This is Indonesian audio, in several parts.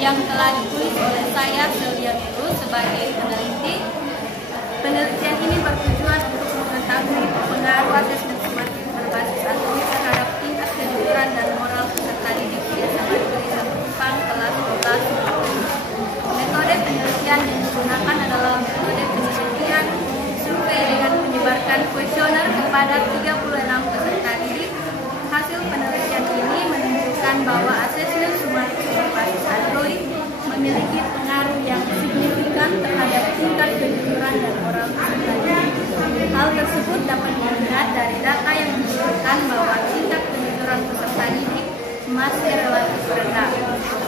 yang telah ditulis oleh saya Sylvia Milu sebagai peneliti. Penelitian ini bertujuan untuk mengetahui pengaruh asesmen sumatif berbasis Android terhadap tingkat kejujuran dan moral peserta didik di SMA Negeri 1 Kupang kelas 12. Metode penelitian yang digunakan adalah metode penelitian survei dengan menyebarkan kuesioner kepada 36 peserta didik. Hasil penelitian ini menunjukkan bahwa asesmen sumatif berbasis Android memiliki pengaruh yang signifikan terhadap tingkat kejujuran dan moral peserta didik. Hal tersebut dapat dilihat dari data yang menunjukkan bahwa tingkat kejujuran peserta didik masih relatif rendah.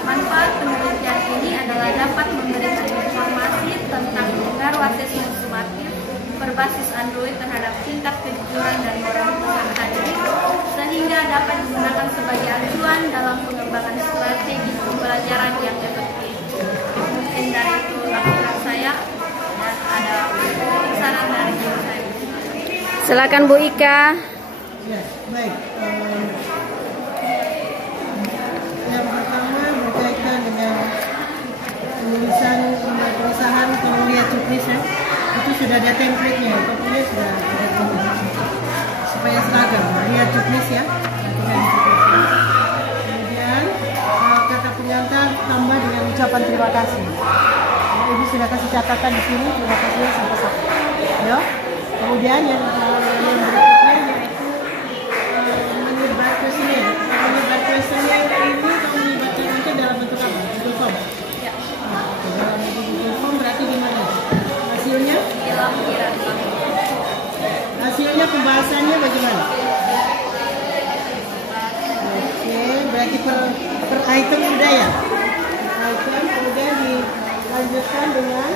Manfaat penelitian ini adalah dapat memberikan informasi tentang pengaruh asesmen sumatif berbasis Android terhadap tingkat kejujuran dan moral peserta didik, sehingga dapat digunakan sebagai acuan dalam pengembangan strategi pembelajaran yang efektif. Mungkin dari itu laporan saya, dan ada saran dari ibu saya. Silakan Bu Ika. Ya, baik. Yang pertama berkaitan dengan penulisan kalau lihat checklist ya, itu sudah ada template-nya, template sudah ada supaya seragam. Lihat checklist ya. Kemudian kata pengantar tambah dengan ucapan terima kasih. Ibu sudah kasih catatan di sini, terima kasih sampai-sampai. Ya. Kemudian yang berikutnya yaitu menyebar kuesioner. Menyebar kuesioner ini kalau menyebarkan itu dalam bentuk apa? Google Form. Ya. Dalam bentuk Google Form berarti di mana? Hasilnya? Di lampiran. Hasilnya pembahasannya bagaimana? Oke, berarti per item sudah ya? Per item kemudian dilanjutkan dengan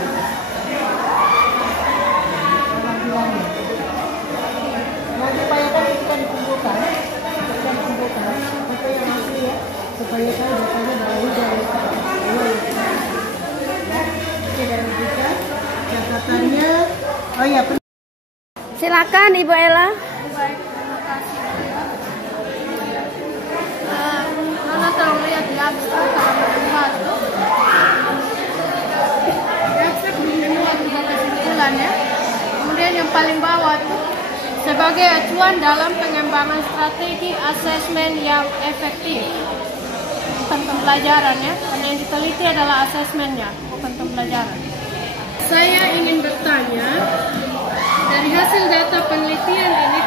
penampilannya. Nanti upayakan kita dikumpulkan itu yang asli ya, supaya tahu datanya dari oke, dan juga catatannya. Oh ya, Silakan Ibu Ella. Baik, terima kasih. Karena terlalu lihat di abstrak kalau membahas di abstrak mengenai tiga kesimpulan ya. Kemudian yang paling bawah tuh sebagai acuan dalam pengembangan strategi asesmen yang efektif. Bukan pembelajaran ya, karena yang diteliti adalah asesmennya, bukan pembelajaran. Saya ingin bertanya, dari hasil data penelitian ini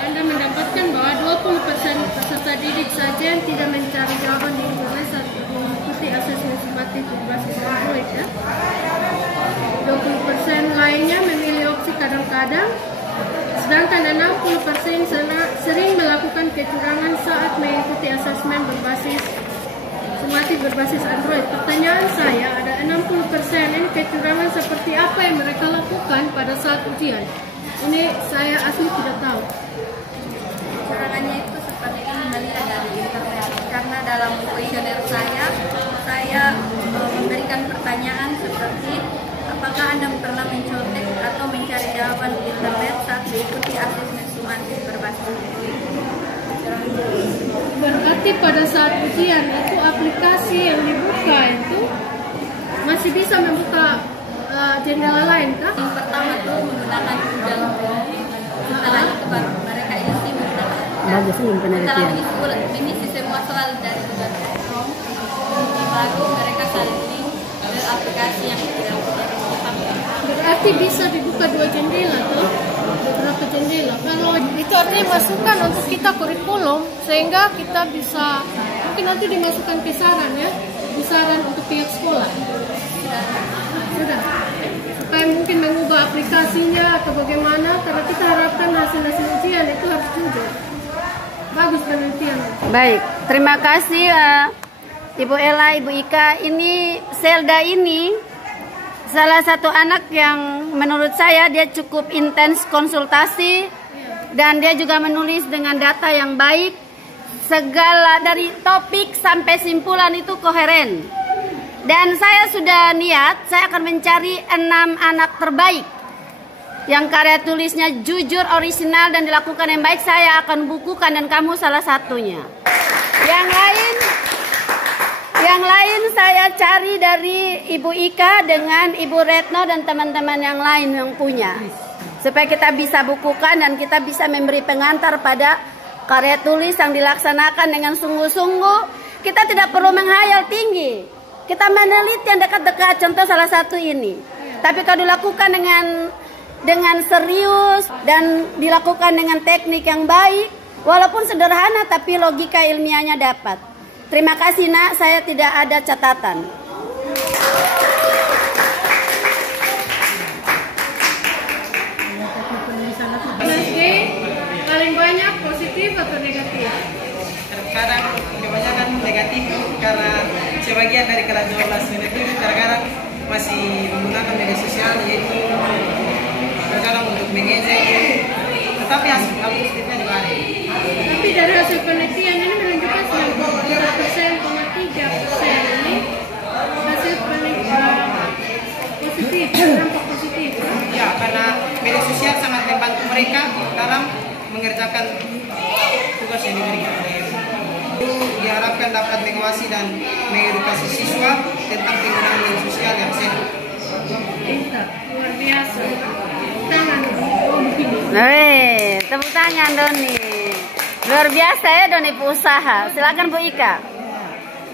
Anda mendapatkan bahwa 20% peserta didik saja yang tidak mencari jawaban di internet saat mengikuti asesmen sumatif berbasis Android ya. 20% lainnya memilih opsi kadang-kadang, sedangkan 60% sering melakukan kecurangan saat mengikuti asesmen berbasis sumatif berbasis Android. Pertanyaan saya, ada 60% ini kecurangan seperti apa yang mereka lakukan pada saat ujian? Ini saya asli tidak tahu. Kecurangannya itu seperti ini melihat dari internet, karena dalam kuesioner saya memberikan pertanyaan seperti apakah Anda pernah mencontek atau mencari jawaban di internet saat mengikuti asesmen sumatif berbasis Android? Berarti pada saat ujian itu aplikasi yang dibuka itu masih bisa membuka jendela lain kah? Yang pertama itu menggunakan Google Chrome, setelah itu baru mereka isi menggunakan. Bagus nih penelitian. Setelah mengisi semua soal dari Google Chrome, baru mereka saling link ke aplikasi yang tidak punya. Berarti bisa dibuka dua jendela tuh? Beberapa jendela. Kalau itu artinya masukan untuk kita kurikulum, sehingga kita bisa mungkin nanti dimasukkan ke saran ya, di saran untuk pihak sekolah. Sudah. Supaya mungkin mengubah aplikasinya atau bagaimana, karena kita harapkan hasil-hasil ujian itu harus jujur. Bagus penelitian. Baik, terima kasih Ibu Ella, Ibu Ika. Ini Selda ini salah satu anak yang menurut saya dia cukup intens konsultasi dan dia juga menulis dengan data yang baik. Segala dari topik sampai simpulan itu koheren. Dan saya sudah niat, saya akan mencari 6 anak terbaik yang karya tulisnya jujur, orisinal, dan dilakukan yang baik. Saya akan bukukan dan kamu salah satunya. Yang lain Yang lain saya cari dari Ibu Ika dengan Ibu Retno dan teman-teman yang lain yang punya. Supaya kita bisa bukukan dan kita bisa memberi pengantar pada karya tulis yang dilaksanakan dengan sungguh-sungguh. Kita tidak perlu menghayal tinggi. Kita meneliti yang dekat-dekat, contoh salah satu ini. Tapi kalau dilakukan dengan serius dan dilakukan dengan teknik yang baik, walaupun sederhana tapi logika ilmiahnya dapat. Terima kasih Nak, saya tidak ada catatan. Paling banyak positif atau negatif? Kadang kebanyakan negatif karena sebagian dari kelas 12 menit itu kadang-kadang masih menggunakan media sosial, yaitu kadang untuk mengejek, tetapi hasil positifnya juga ada. Tapi dari hasil penelitian ini menunjukkan 91,3% ini hasil penelitian positif, dampak positif. Ya, karena media sosial sangat membantu mereka dalam mengerjakan tugas yang diberikan oleh itu. Diharapkan dapat mengawasi dan mengedukasi siswa tentang penggunaan media sosial yang sehat. Pintar, luar biasa. Tangan. Tepuk tangan Doni. Luar biasa ya Doni pengusaha. Silakan Bu Ika.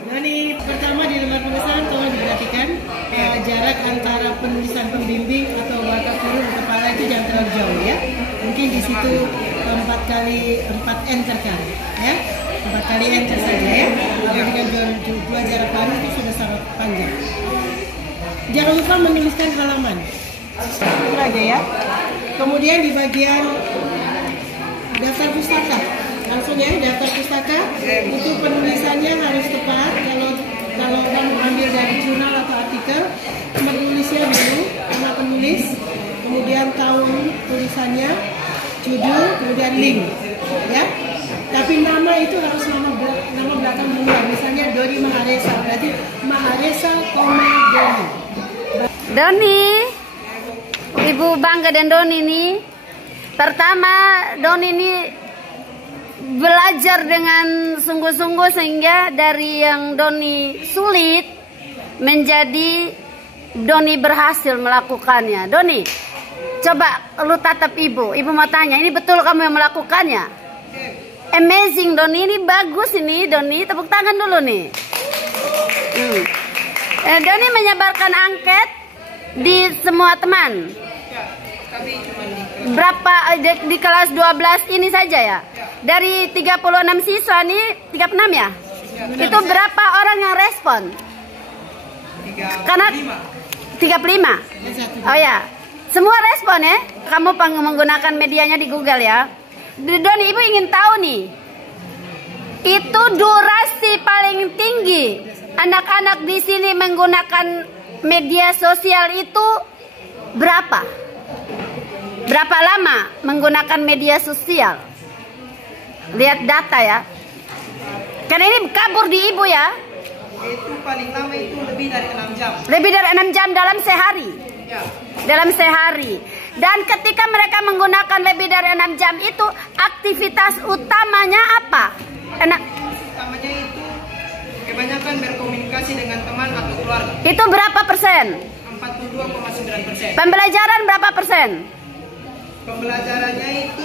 Doni, pertama di lembar pemesanan tolong diperhatikan jarak antara penulisan pembimbing atau bakat turun kepala itu jangan terlalu jauh ya. Mungkin di situ 4 kali 4 enter kali ya. 4 kali enter saja ya. Kalau dengan dua jarak baru itu sudah sangat panjang. Jangan lupa menuliskan halaman. Itu aja ya. Kemudian di bagian daftar pustaka, langsung ya daftar pustaka itu penulisannya harus tepat. Kalau kamu ambil dari jurnal atau artikel, penulisnya dulu nama penulis, kemudian tahun tulisannya, judul, kemudian link, ya. Tapi nama itu harus nama belakang semua. Misalnya Doni Maharesa, berarti Maharesa, Doni. Doni, Ibu bangga dan Doni ini. Pertama, Doni ini belajar dengan sungguh-sungguh sehingga dari yang Doni sulit menjadi Doni berhasil melakukannya. Doni, coba lu tatap Ibu. Ibu mau tanya, ini betul kamu yang melakukannya? Amazing Doni, ini bagus ini Doni. Tepuk tangan dulu nih. Doni menyebarkan angket di semua teman. Berapa di kelas 12 ini saja ya? Dari 36 siswa nih, 36 ya? Itu berapa orang yang respon? Karena 35. Oh ya. Semua respon ya? Kamu menggunakan medianya di Google ya? Doni, Ibu ingin tahu nih. Itu durasi paling tinggi anak-anak di sini menggunakan media sosial itu berapa? Berapa lama menggunakan media sosial? Lihat data ya. Karena ini kabur di Ibu ya. Itu paling lama itu lebih dari 6 jam. Lebih dari 6 jam dalam sehari. Ya. Dalam sehari. Dan ketika mereka menggunakan lebih dari 6 jam itu, aktivitas utamanya apa? Utamanya itu kebanyakan berkomunikasi dengan teman atau keluarga. Itu berapa persen? 42,9%. Pembelajaran berapa persen? Pembelajarannya itu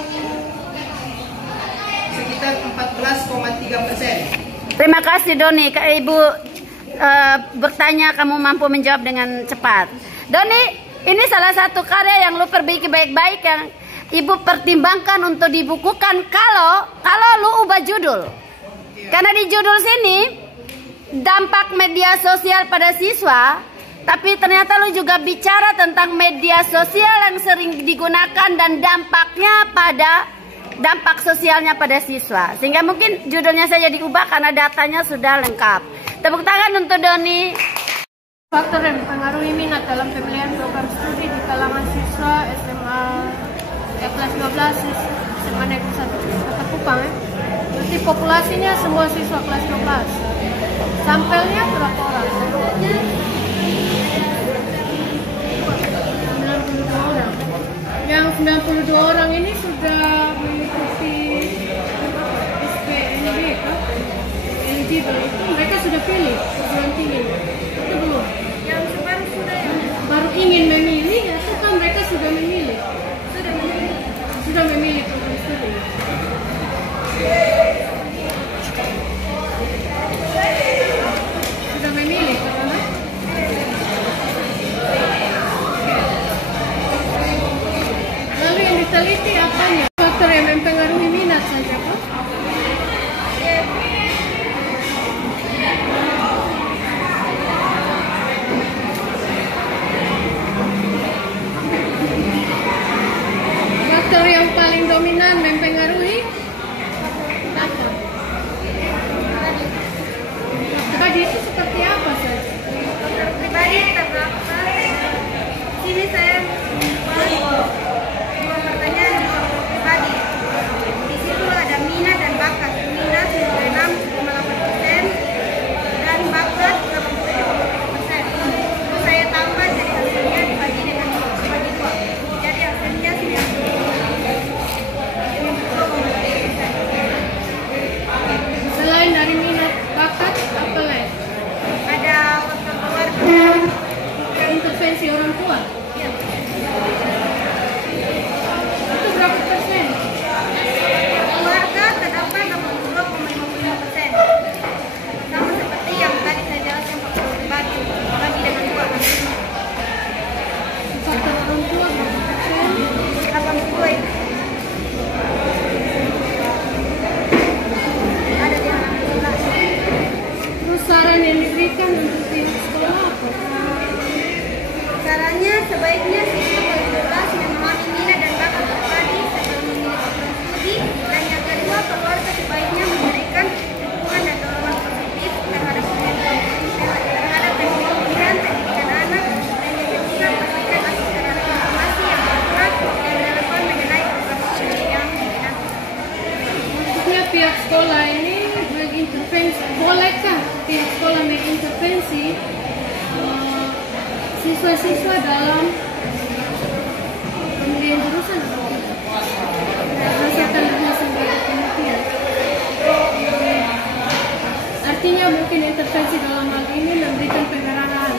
sekitar 14,3%. Terima kasih Doni. Ibu bertanya, kamu mampu menjawab dengan cepat. Doni, ini salah satu karya yang lu perbaiki baik-baik yang Ibu pertimbangkan untuk dibukukan kalau lu ubah judul. Karena di judul sini dampak media sosial pada siswa, tapi ternyata lu juga bicara tentang media sosial yang sering digunakan dan dampak sosialnya pada siswa. Sehingga mungkin judulnya saja diubah karena datanya sudah lengkap. Tepuk tangan untuk Doni. Faktor yang mempengaruhi minat dalam pemilihan program studi di kalangan siswa SMA kelas 12 SMA Negeri 1 Kota Kupang ya. Berarti populasinya semua siswa kelas 12. Sampelnya berapa orang? 92 orang. Yang 92 orang ini sudah mengikuti SPNJ kan? NJ eligible itu mereka sudah pilih perguruan tinggi itu belum? Yang sebaru sudah ya. Baru ingin memilih atau kan mereka sudah memilih? Sudah memilih. Sudah memilih program studi. Sudah memilih karena lalu yang diteliti apanya? Faktor yang mempengaruhi minat saja kok? Faktor yang paling dominan mempengaruhi apa? Tadi itu seperti apa saja? Faktor pribadi terdapat. Sini saya buat dua pertanyaan di faktor pribadi. Di situ ada minat dan bakat. Minat 96,8% dan bakat 87,8%. Terus saya tambah jadi hasilnya dibagi dengan dibagi dua. Jadi hasilnya 92,8%. Selain dari minat, bakat, apa lain? Ada faktor keluarga. Intervensi orang tua. Ya. Itu berapa persen? Keluarga terdapat 82,55%. Sama seperti yang tadi saya jelaskan faktor pribadi bagi dengan dua. Faktor orang tua berapa persen? 82 itu. Ada di halaman 11. Terus saran yang diberikan untuk pihak sekolah apa? Caranya sebaiknya siswa paling jelas memahami minat dan bakat pribadi sebelum memilih program studi, dan yang kedua keluarga sebaiknya memberikan dukungan dan dorongan positif terhadap pemilihan pendidikan anak, dan yang ketiga pastikan akses terhadap informasi yang akurat dan relevan mengenai program studi yang diminati. Maksudnya pihak sekolah ini mengintervensi, bolehkah pihak sekolah mengintervensi siswa-siswa dalam pemilihan jurusan atau tidak? Berdasarkan hasil penelitian. Artinya mungkin intervensi dalam hal ini memberikan pengarahan.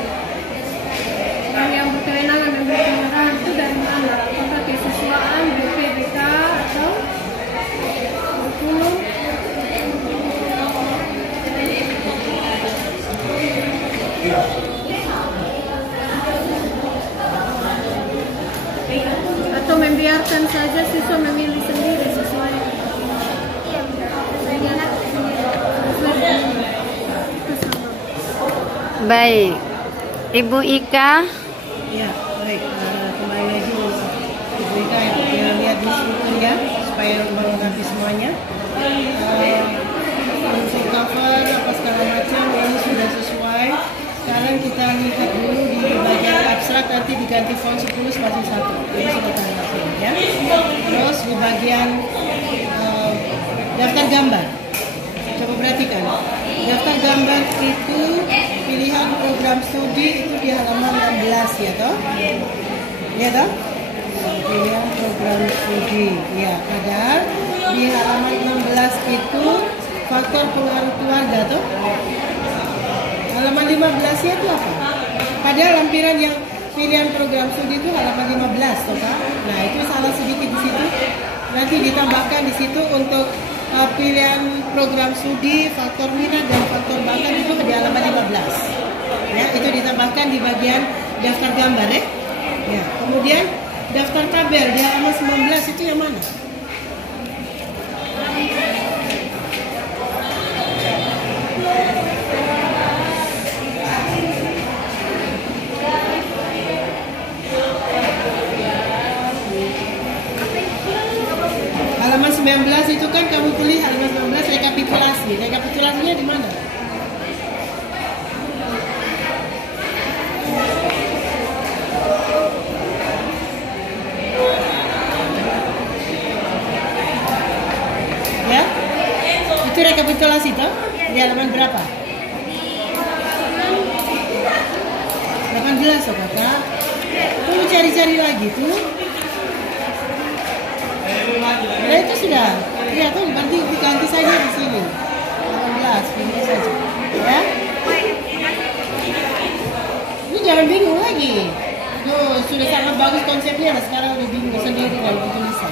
Dan yang berkewenangan memberi pengarahan itu dari mana? Apakah kesiswaan, BPBK atau kurikulum? Atau membiarkan saja siswa memilih sendiri sesuai minat sendiri. Itu sama. Baik, Ibu Ika. Ya, baik. Kembali lagi Ibu Ika yang lihat di situ ya, supaya melengkapi semuanya. Untuk cover apa segala macam ini sudah sesuai. Sekarang kita lihat dulu di bagian abstrak, nanti diganti font 10 spasi 1. Ini sudah tanda ya. Terus di bagian daftar gambar. Coba perhatikan. Daftar gambar itu pilihan program studi itu di halaman 16 ya toh? Ya toh? Pilihan program studi. Ya, ada di halaman 16 itu faktor pengaruh keluarga toh? Halaman 15-nya itu apa? Pada lampiran yang pilihan program studi itu halaman 15 toh Kak? Nah, itu salah sedikit di situ. Nanti ditambahkan di situ untuk pilihan program studi, faktor minat dan faktor bakat itu di halaman 15. Ya, itu ditambahkan di bagian daftar gambar ya. Ya, kemudian daftar tabel di halaman 19 itu yang mana? Halaman 19 itu kan kamu pilih halaman 19 rekapitulasi. Rekapitulasinya di mana? Ya? Itu rekapitulasi toh? Di halaman berapa? 18 oh kakak. Tunggu cari-cari lagi tuh. Nah itu sudah. Iya tuh berarti diganti saja di sini. 18 pilih saja. jangan bingung lagi. Sudah sangat bagus konsepnya, nah sekarang udah bingung sendiri dalam penulisan.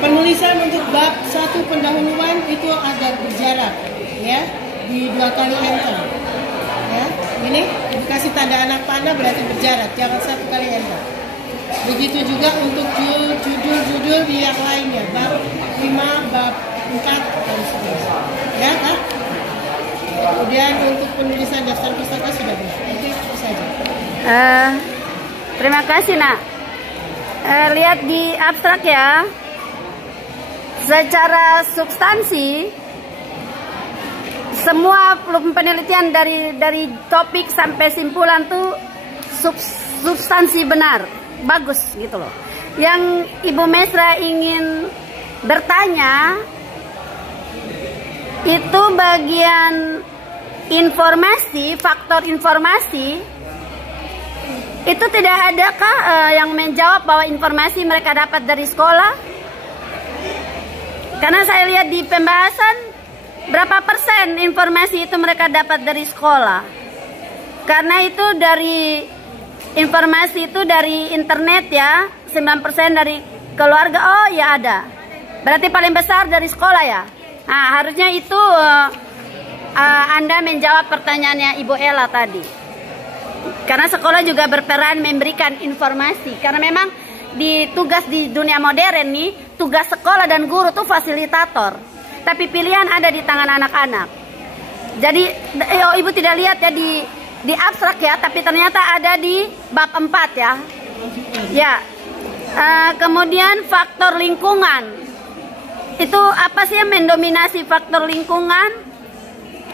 Penulisan untuk bab 1 pendahuluan itu agak berjarak, ya, di 2 kali enter. Ya, ini dikasih tanda anak panah berarti berjarak, jangan 1 kali enter. Begitu juga untuk judul-judul di yang lainnya, bab 5, bab 4 dan seterusnya. Ya, kan? Kemudian untuk penulisan daftar pustaka sudah bisa. Itu saja. Terima kasih, Nak. Lihat di abstrak ya. Secara substansi, semua penelitian dari topik sampai simpulan tuh substansi benar, bagus gitu loh. Yang Ibu Mesra ingin bertanya itu bagian informasi, faktor informasi. Itu tidak adakah yang menjawab bahwa informasi mereka dapat dari sekolah? Karena saya lihat di pembahasan berapa persen informasi itu mereka dapat dari sekolah. Karena itu dari informasi itu dari internet ya, 9% dari keluarga. Oh ya ada. Berarti paling besar dari sekolah ya. Nah, harusnya itu Anda menjawab pertanyaannya Ibu Ella tadi. Karena sekolah juga berperan memberikan informasi. Karena memang tugas di dunia modern nih, tugas sekolah dan guru tuh fasilitator. Tapi pilihan ada di tangan anak-anak. Jadi Ibu tidak lihat ya di abstrak ya, tapi ternyata ada di bab 4 ya. Ya. Kemudian faktor lingkungan. Itu apa sih yang mendominasi faktor lingkungan?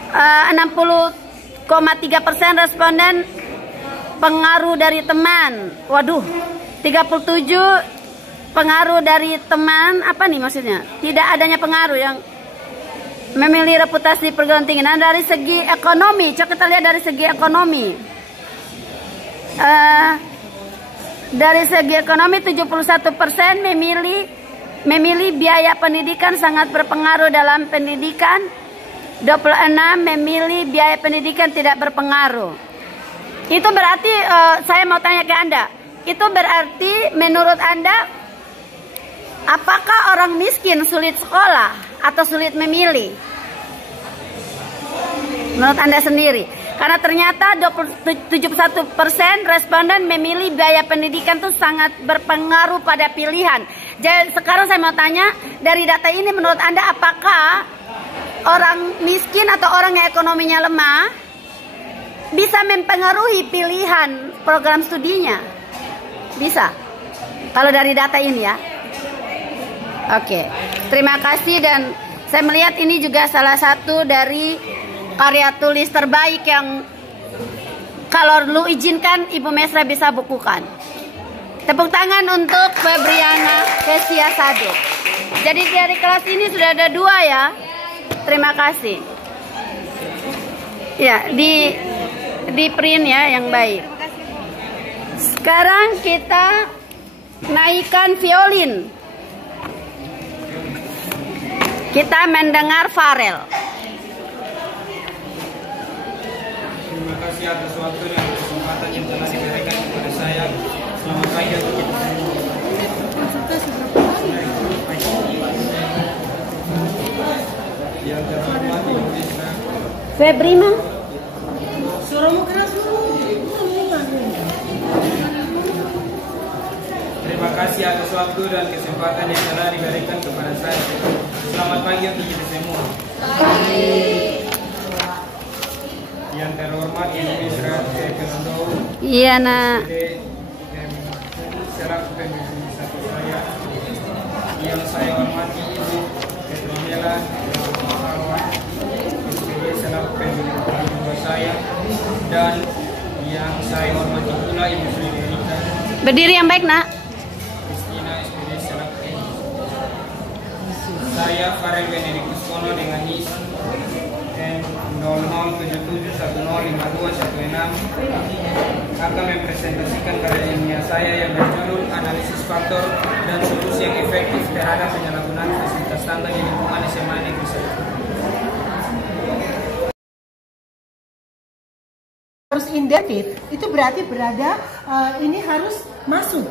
60,3% responden pengaruh dari teman. Waduh, 37 pengaruh dari teman. Apa nih maksudnya? Tidak adanya pengaruh yang memilih reputasi perguruan tinggi. Nah, dari segi ekonomi, coba kita lihat dari segi ekonomi. Dari segi ekonomi 71% memilih biaya pendidikan sangat berpengaruh dalam pendidikan. 26 memilih biaya pendidikan tidak berpengaruh. Itu berarti saya mau tanya ke Anda, itu berarti menurut Anda apakah orang miskin sulit sekolah atau sulit memilih? Menurut Anda sendiri. Karena ternyata 71% responden memilih biaya pendidikan itu sangat berpengaruh pada pilihan. Jadi sekarang saya mau tanya, dari data ini menurut Anda apakah orang miskin atau orang yang ekonominya lemah bisa mempengaruhi pilihan program studinya? Bisa. Kalau dari data ini ya. Oke. Terima kasih, dan saya melihat ini juga salah satu dari karya tulis terbaik yang kalau lu izinkan Ibu Mesra bisa bukukan. Tepuk tangan untuk Febriana Kesia Sado. Jadi dari kelas ini sudah ada 2 ya. Terima kasih. Ya, di print ya yang baik. Sekarang kita naikkan violin. Kita mendengar Farel. Terima kasih atas waktu dan kesempatan yang telah diberikan kepada saya. Selamat pagi untuk kita semua. Yang terhormat Ibu Mesra. Febrina. Suaramu keras dulu. Terima kasih atas waktu dan kesempatan yang telah diberikan kepada saya. Selamat pagi untuk kita semua. Yang terhormat Ibu Mesra Fernando. Iya, Nak. Selaku pemimpin satu saya. Yang saya hormati Ibu Petronella selaku pemimpin kedua saya, dan yang saya hormati pula Ibu Sri Derita. Berdiri yang baik, Nak. Kristina SPD selaku saya Farel Benedictus Kono dengan NIS M0077105216 akan mempresentasikan karya ilmiah saya yang berjudul Analisis Faktor dan Solusi yang Efektif terhadap Penyalahgunaan Fasilitas Tangga di Lingkungan SMA Negeri 1. harus indented, itu berarti berada ini harus masuk.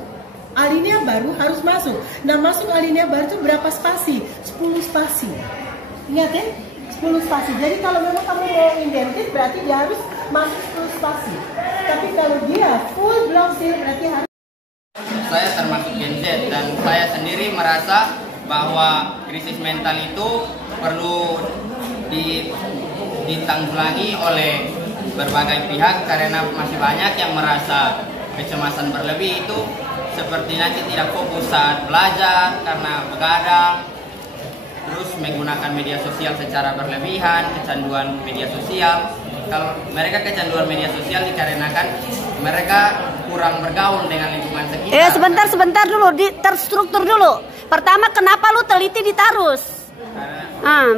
Alinea baru harus masuk. Nah, masuk alinea baru itu berapa spasi? 10 spasi. Ingat ya? 10 spasi. Jadi kalau memang kamu mau indented berarti dia harus masuk 10 spasi. Tapi kalau dia full block seal berarti harus. Saya termasuk Gen Z dan saya sendiri merasa bahwa krisis mental itu perlu ditanggulangi oleh berbagai pihak karena masih banyak yang merasa kecemasan berlebih itu seperti nanti tidak fokus saat belajar karena begadang, terus menggunakan media sosial secara berlebihan, kecanduan media sosial. Kalau mereka kecanduan media sosial dikarenakan mereka kurang bergaul dengan lingkungan sekitar. Sebentar dulu, terstruktur dulu. Pertama, kenapa lu teliti di Tarus?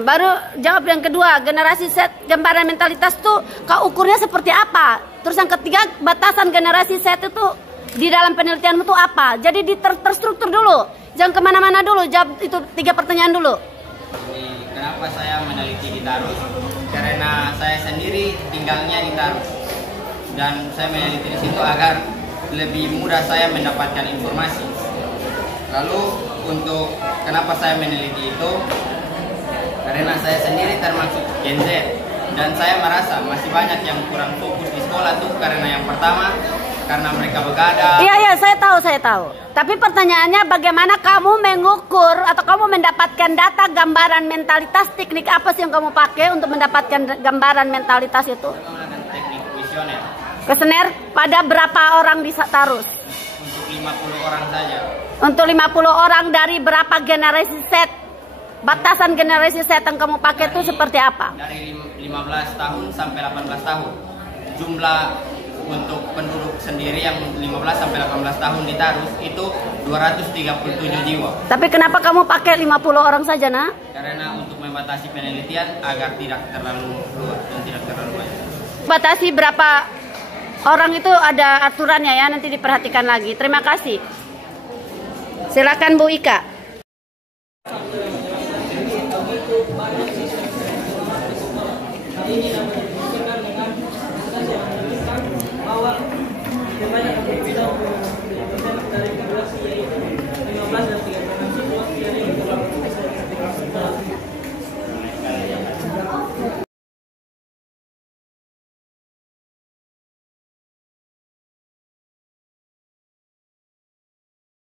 Baru jawab yang kedua, generasi Z gambaran mentalitas tuh kau ukurnya seperti apa? Terus yang ketiga, batasan generasi Z itu di dalam penelitianmu tuh apa? Jadi terstruktur dulu, jangan kemana-mana dulu, jawab itu 3 pertanyaan dulu. Jadi, kenapa saya meneliti di Tarus? Karena saya sendiri tinggalnya di Tarus dan saya meneliti di situ agar lebih mudah saya mendapatkan informasi. Lalu untuk kenapa saya meneliti itu? Karena saya sendiri termasuk Gen Z dan saya merasa masih banyak yang kurang fokus di sekolah tuh karena yang pertama karena mereka begadang. Iya, saya tahu. Tapi pertanyaannya bagaimana kamu mengukur atau kamu mendapatkan data gambaran mentalitas, teknik apa sih yang kamu pakai untuk mendapatkan gambaran mentalitas itu? Saya menggunakan teknik kuesioner. Kuesioner pada berapa orang di Tarus? Untuk 50 orang saja. Untuk 50 orang dari berapa generasi Z? Batasan generasi Z yang kamu pakai itu seperti apa? Dari 15 tahun sampai 18 tahun. Jumlah untuk penduduk sendiri yang 15 sampai 18 tahun di Tarus itu 237 jiwa. Tapi kenapa kamu pakai 50 orang saja, nak? Karena untuk membatasi penelitian agar tidak terlalu luas dan tidak terlalu banyak. Batasi berapa orang itu ada aturannya ya, nanti diperhatikan lagi. Terima kasih. Silakan Bu Ika.